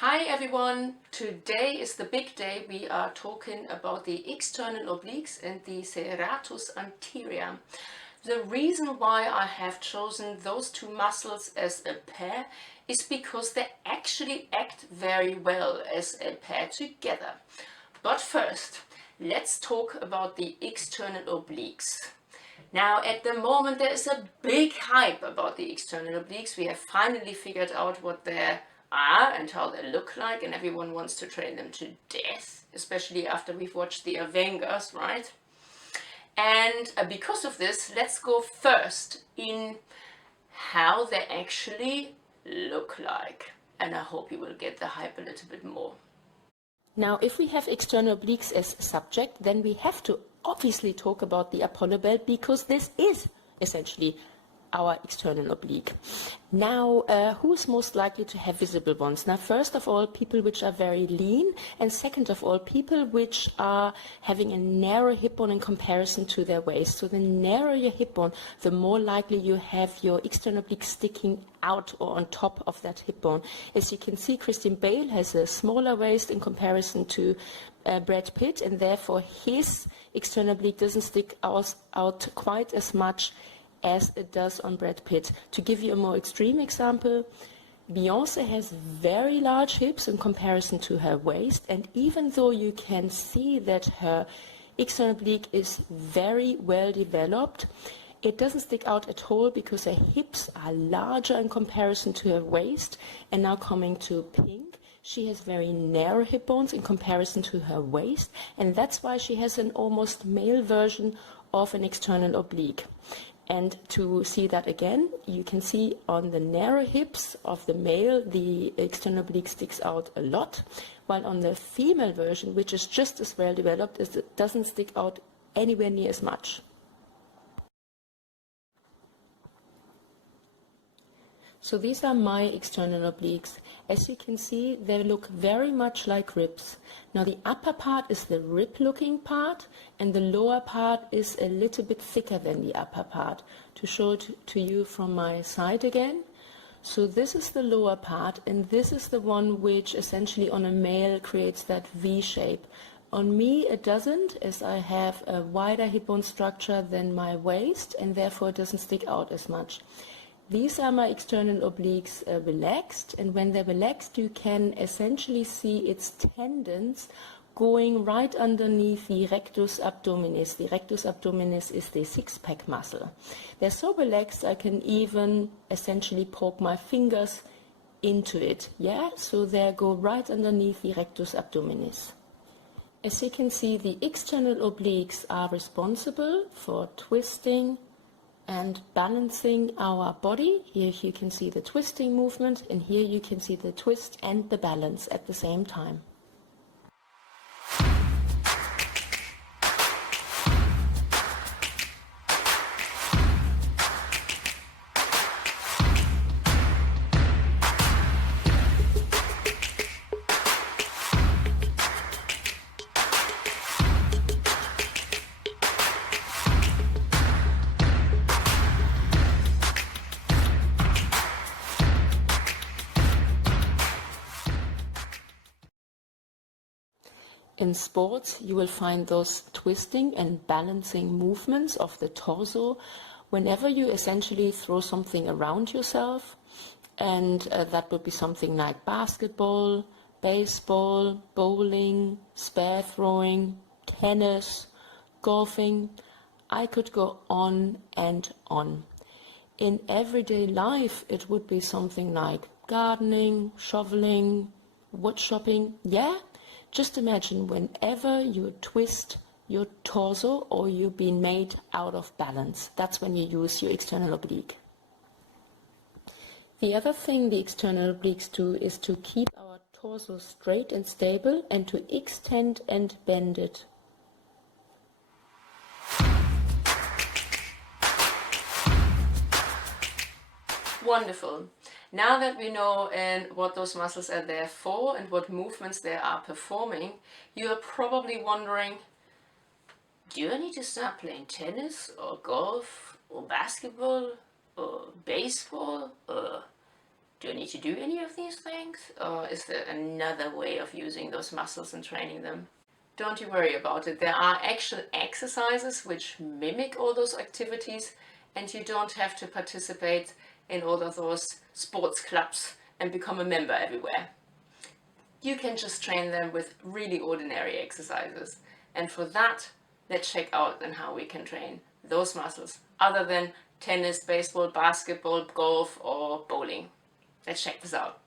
Hi everyone! Today is the big day. We are talking about the external obliques and the serratus anterior. The reason why I have chosen those two muscles as a pair is because they actually act very well as a pair together. But first, let's talk about the external obliques. Now, at the moment, there is a big hype about the external obliques. We have finally figured out what they are and how they look like, and everyone wants to train them to death, especially after we've watched the Avengers, right? And because of this, let's go first in how they actually look like. And I hope you will get the hype a little bit more. Now, if we have external obliques as a subject, then we have to obviously talk about the Apollo belt, because this is essentially our external oblique. Now, who is most likely to have visible ones? Now, first of all, people which are very lean, and second of all, people which are having a narrow hip bone in comparison to their waist. So the narrower your hip bone, the more likely you have your external oblique sticking out or on top of that hip bone. As you can see, Christian Bale has a smaller waist in comparison to Brad Pitt, and therefore his external oblique doesn't stick out quite as much as it does on Brad Pitt. To give you a more extreme example, Beyonce has very large hips in comparison to her waist, and even though you can see that her external oblique is very well developed, it doesn't stick out at all because her hips are larger in comparison to her waist. And now coming to Pink, she has very narrow hip bones in comparison to her waist, and that's why she has an almost male version of an external oblique. And to see that again, you can see on the narrow hips of the male, the external oblique sticks out a lot, while on the female version, which is just as well developed, it doesn't stick out anywhere near as much. So these are my external obliques. As you can see, they look very much like ribs. Now the upper part is the rib-looking part, and the lower part is a little bit thicker than the upper part. To show it to you from my side again. So this is the lower part, and this is the one which essentially on a male creates that V shape. On me it doesn't, as I have a wider hip bone structure than my waist, and therefore it doesn't stick out as much. These are my external obliques relaxed, and when they're relaxed you can essentially see its tendons going right underneath the rectus abdominis. The rectus abdominis is the six-pack muscle. They're so relaxed I can even essentially poke my fingers into it. Yeah, so they go right underneath the rectus abdominis. As you can see, the external obliques are responsible for twisting and balancing our body. Here you can see the twisting movement, and here you can see the twist and the balance at the same time. In sports, you will find those twisting and balancing movements of the torso whenever you essentially throw something around yourself, and that would be something like basketball, baseball, bowling, spear throwing, tennis, golfing. I could go on and on. In everyday life, it would be something like gardening, shoveling, wood chopping. Yeah? Just imagine whenever you twist your torso or you're being made out of balance. That's when you use your external oblique. The other thing the external obliques do is to keep our torso straight and stable and to extend and bend it. Wonderful. Now that we know what those muscles are there for and what movements they are performing, you are probably wondering, do I need to start playing tennis or golf or basketball or baseball? Do I need to do any of these things? Or is there another way of using those muscles and training them? Don't you worry about it. There are actual exercises which mimic all those activities, and you don't have to participate in all of those sports clubs and become a member everywhere. You can just train them with really ordinary exercises. And for that, let's check out then how we can train those muscles other than tennis, baseball, basketball, golf, or bowling. Let's check this out.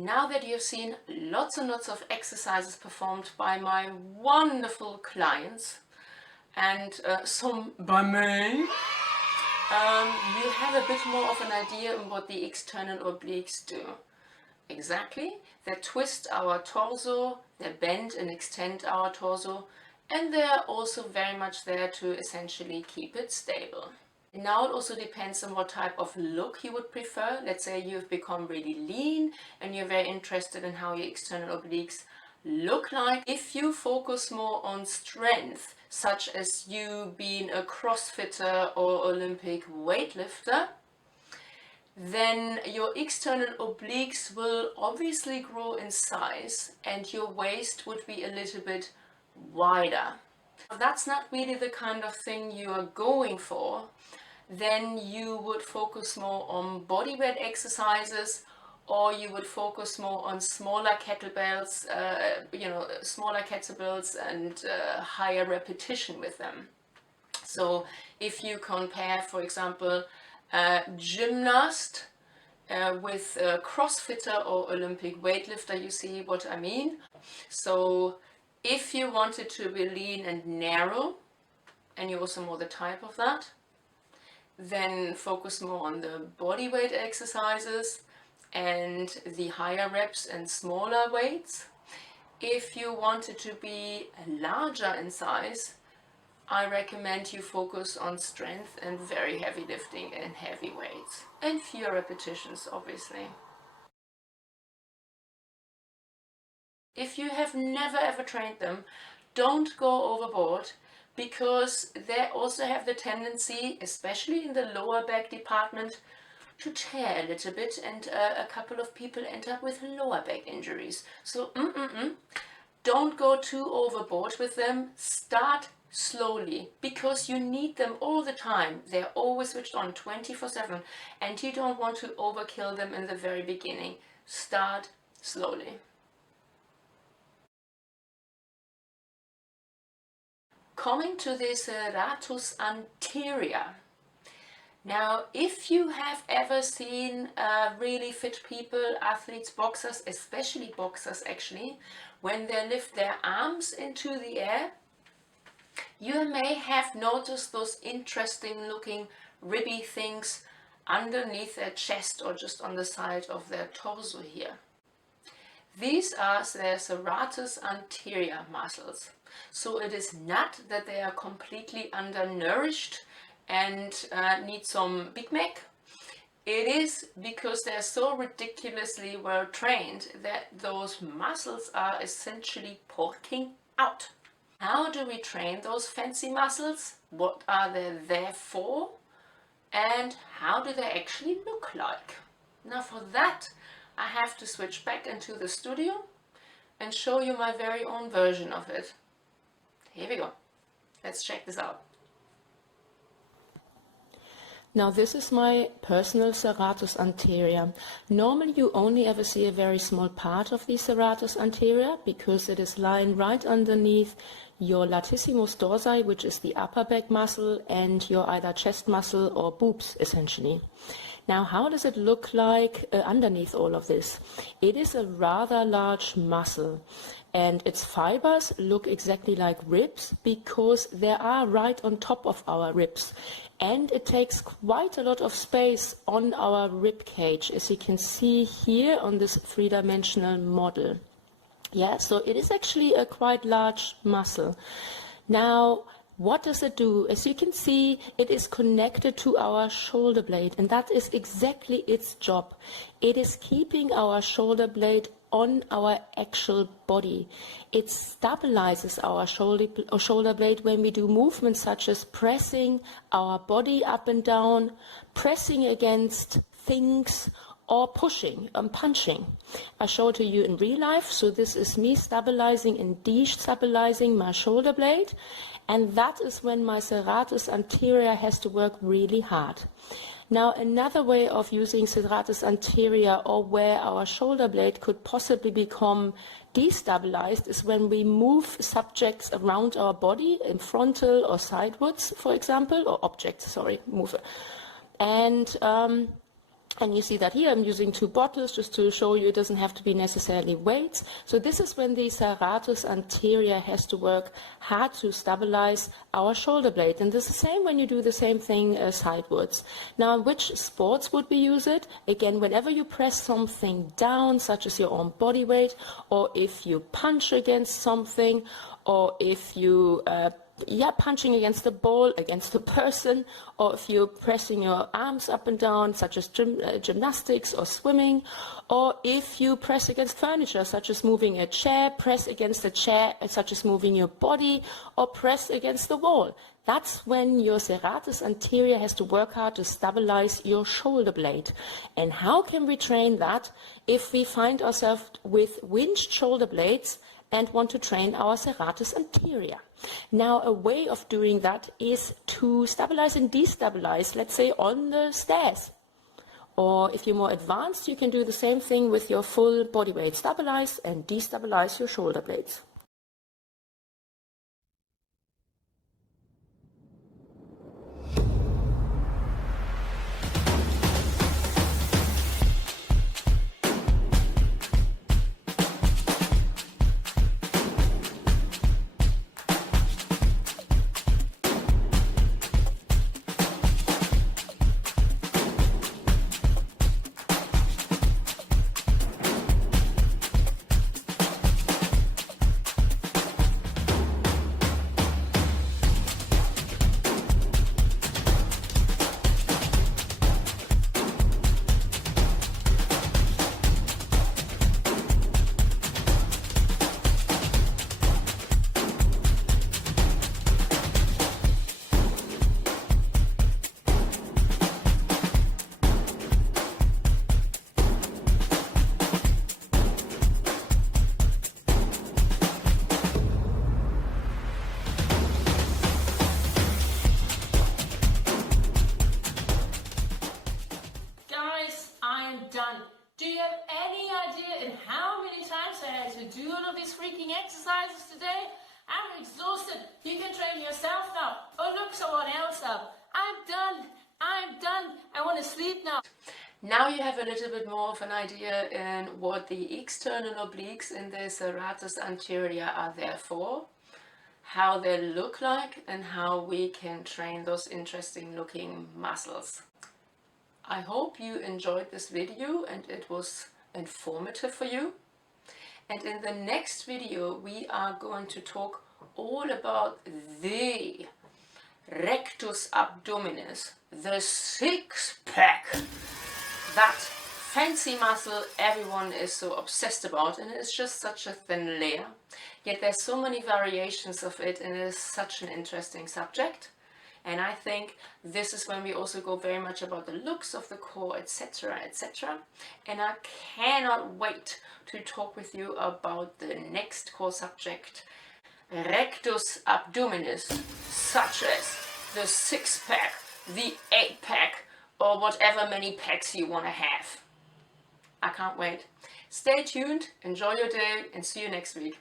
Now that you've seen lots and lots of exercises performed by my wonderful clients and some by me, you have a bit more of an idea on what the external obliques do. Exactly, they twist our torso, they bend and extend our torso, and they're also very much there to essentially keep it stable. Now it also depends on what type of look you would prefer. Let's say you've become really lean and you're very interested in how your external obliques look like. If you focus more on strength, such as you being a CrossFitter or Olympic weightlifter, then your external obliques will obviously grow in size and your waist would be a little bit wider. If that's not really the kind of thing you are going for, then you would focus more on body weight exercises, or you would focus more on smaller kettlebells, smaller kettlebells and higher repetition with them. So if you compare, for example, a gymnast with a crossfitter or Olympic weightlifter, you see what I mean. So if you wanted to be lean and narrow, and you're also more the type of that, then focus more on the body weight exercises and the higher reps and smaller weights. If you wanted to be larger in size, I recommend you focus on strength and very heavy lifting and heavy weights and fewer repetitions, obviously. If you have never ever trained them, don't go overboard, because they also have the tendency, especially in the lower back department, to tear a little bit, and a couple of people end up with lower back injuries. So don't go too overboard with them. Start slowly, because you need them all the time. They're always switched on 24/7, and you don't want to overkill them in the very beginning. Start slowly. Coming to the serratus anterior. Now, if you have ever seen really fit people, athletes, boxers, especially boxers actually, when they lift their arms into the air, you may have noticed those interesting looking ribby things underneath their chest or just on the side of their torso here. These are their serratus anterior muscles. So it is not that they are completely undernourished and need some Big Mac. It is because they're so ridiculously well trained that those muscles are essentially porking out. How do we train those fancy muscles? What are they there for? And how do they actually look like? Now for that, I have to switch back into the studio and show you my very own version of it. Here we go. Let's check this out. Now this is my personal serratus anterior. Normally you only ever see a very small part of the serratus anterior, because it is lying right underneath your latissimus dorsi, which is the upper back muscle, and your either chest muscle or boobs essentially. Now how does it look like underneath all of this? It is a rather large muscle, and its fibers look exactly like ribs because they are right on top of our ribs. And it takes quite a lot of space on our rib cage, as you can see here on this three-dimensional model. Yeah, so it is actually a quite large muscle. Now, what does it do? As you can see, it is connected to our shoulder blade, and that is exactly its job. It is keeping our shoulder blade on our actual body. It stabilizes our shoulder blade when we do movements such as pressing our body up and down, pressing against things, or pushing and punching. I show it to you in real life, so this is me stabilizing and destabilizing my shoulder blade, and that is when my serratus anterior has to work really hard. Now, another way of using serratus anterior, or where our shoulder blade could possibly become destabilized, is when we move subjects around our body in frontal or sidewards, for example, or objects, sorry, move. And you see that here I'm using two bottles just to show you it doesn't have to be necessarily weights. So this is when the serratus anterior has to work hard to stabilize our shoulder blade. And this is the same when you do the same thing sidewards. Now, which sports would we use it? Again, whenever you press something down, such as your own body weight, or if you punch against something, or if you punching against the ball, against the person, or if you're pressing your arms up and down, such as gymnastics or swimming, or if you press against furniture, such as moving a chair, press against a chair, such as moving your body, or press against the wall. That's when your serratus anterior has to work hard to stabilize your shoulder blade. And how can we train that if we find ourselves with winched shoulder blades and want to train our serratus anterior? Now, a way of doing that is to stabilize and destabilize, let's say, on the stairs. Or if you're more advanced, you can do the same thing with your full body weight. Stabilize and destabilize your shoulder blades. Done. Do you have any idea in how many times I had to do all of these freaking exercises today? I'm exhausted. You can train yourself now. Or look someone else up. I'm done. I'm done. I want to sleep now. Now you have a little bit more of an idea in what the external obliques in the serratus anterior are there for, how they look like, and how we can train those interesting looking muscles. I hope you enjoyed this video and it was informative for you. And in the next video we are going to talk all about the rectus abdominis, the six-pack, that fancy muscle everyone is so obsessed about, and it's just such a thin layer. Yet there's so many variations of it and it is such an interesting subject. And I think this is when we also go very much about the looks of the core, etc., etc. And I cannot wait to talk with you about the next core subject, rectus abdominis, such as the six-pack, the eight-pack, or whatever many packs you want to have. I can't wait. Stay tuned, enjoy your day, and see you next week.